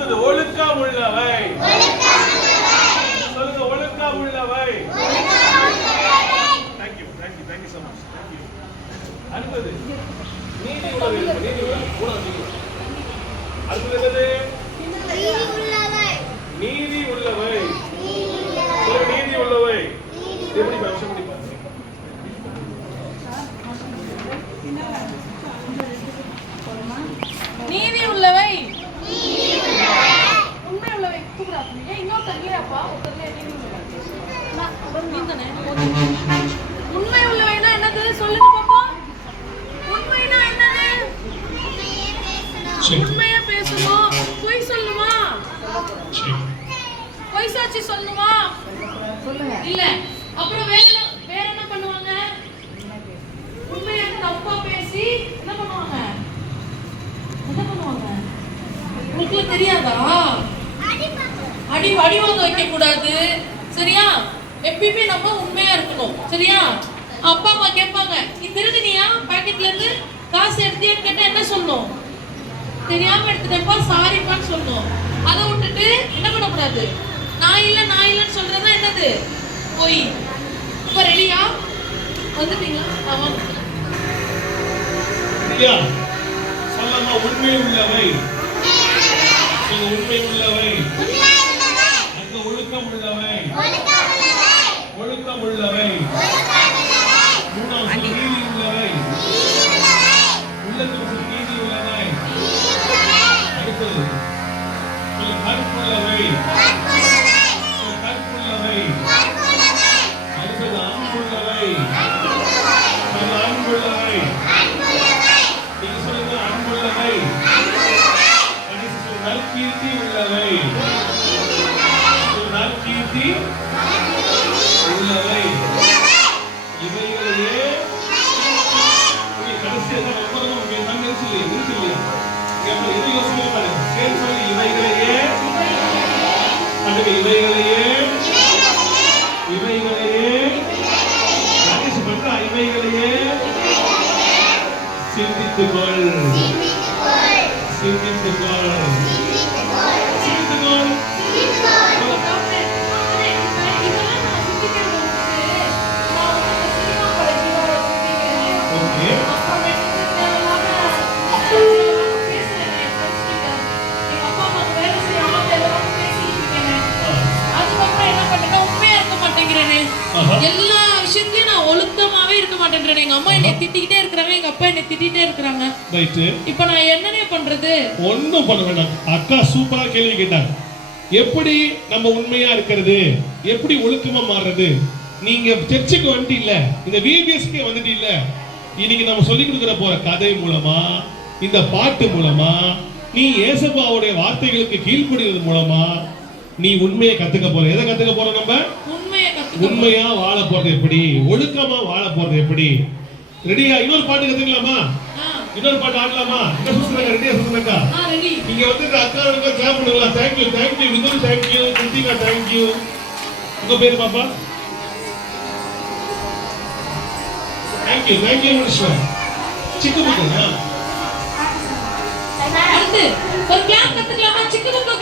அடுத்தது ஒழுக்கம் உள்ளவை. சொல்லுங்க, ஒழுக்கம் உள்ளவை. Thank you thank you thank you so much. Thank you. அடுத்தது நீதி உள்ளவை. நீதி உள்ளவை மூணாவது. அடுத்தது என்னது? நீதி உள்ளவை. சொல்லுங்க, நீதி உள்ளவை. எப்படி வருஷம் பண்ணி பாருங்க. நீதி உள்ளவை. உண்மை உள்ளவை. கூப்பிடாதீங்க. இன்னொரு தங்கியாப்பா ஒருத்தர்ல நீதி உள்ளவை. உண்மை உள்ளவைனா என்னது? சொல்லுங்க பாப்போம். உண்மைனா என்னது? உண்மையா பேசணும். பொய் சொல்லுமா? பொய் சாட்சி சொல்லுமா? சொல்லுங்க. இல்ல. அப்புறம் வேற என்ன பண்ணுவாங்க? உண்மையா தப்பா பேசி என்ன பண்ணுவாங்க? உங்களுக்கு தெரியாதா? அடி வாங்க வைக்க கூடாது. சரியா? எப்பயுமே நம்ம உண்மையா இருக்கணும். சரியா? அப்பா அம்மா கேட்பாங்க, நீ திருடுனியா? பாக்கெட்ல இருந்து காசு எடுத்தியான்னு கேட்டா என்ன சொல்லணும்? தெரியாம எடுத்துட்டேப்பா, சாரிப்பான்னு சொல்லணும். அதை விட்டுட்டு என்ன பண்ணக்கூடாது? நான் இல்லைன்னு சொல்றதா என்னது? போய். இப்ப ரெடியா? வந்துட்டீங்களா? சொல்லமா உண்மை உள்ளவை. உண்மை உள்ளவை. அங்க ஒழுக்கம் உள்ளவை. ஒழுக்கம் உள்ளவை. மூணாவது நீதி உள்ளவை. உள்ளத்துக்கு நீதி உள்ளவை. அடுத்தது கற்புள்ளவை. கற்புள்ளவை. அடுத்தது அன்புள்ளவை. அன்புள்ளவை. நீங்க சொல்லுங்க, அன்புள்ளவை. நற்கீர்த்தி உள்ளவை. நற்கீர்த்தி உள்ளவை. இவைகளையே கடைசியாக இவைகளையே சிந்தித்துக்கொள். சிந்தித்துக்கொள். சிந்தித்துக்கொள். எல்லா விஷயத்திலயும் நான் ஒழுக்கமாவே இருக்க மாட்டேன்றேன். எங்க அம்மா என்னை திட்டிக்கிட்டே இருக்கிறாங்க, எங்க அப்பா என்னை திட்டிகிட்டே இருக்கிறாங்க. இப்ப நான் என்னனே பண்றது? ஒண்ணும் பண்ண வேண்டாம். அக்கா சூப்பரா கேள்வி கேட்டாங்க. எப்படி நம்ம உண்மையா இருக்கிறது, எப்படி ஒழுக்கமா மாறுறது? நீங்க சர்ச்சுக்கு வந்துட்டு இல்ல, இந்த விபிஎஸ்க்கு வந்துட்டு இல்ல, இன்னைக்கு நம்ம சொல்லி கொடுக்கிற போற கதை மூலமா, இந்த பாட்டு மூலமா, நீ ஏசப்பாவுடைய வார்த்தைகளுக்கு கீழ்ப்படிறது மூலமா நீ உண்மையை கத்துக்க போற. எதை கத்துக்க போற? நம்ம உண்மையா வாழ போறது எப்படி, ஒழுக்கமா வாழ போறது எப்படி. ரெடியா? இன்னொரு பாட்டு கத்துக்கலாமா? இன்னொரு பாட்டு ஆடலாமா? என்ன சொல்றாங்க? ரெடியா சொல்லுங்க. நீங்க வந்து அக்காவுக்கு கிளாப் பண்ணுங்களா? Thank you thank you Vinoth thank you Kiruthika thank you. உங்க பேரு பாப்பா? Thank you Munishwar. சிக்கு புக்கு. அடுத்து ஒரு கிளாப் கத்துக்கலாமா? சிக்கு புக்கு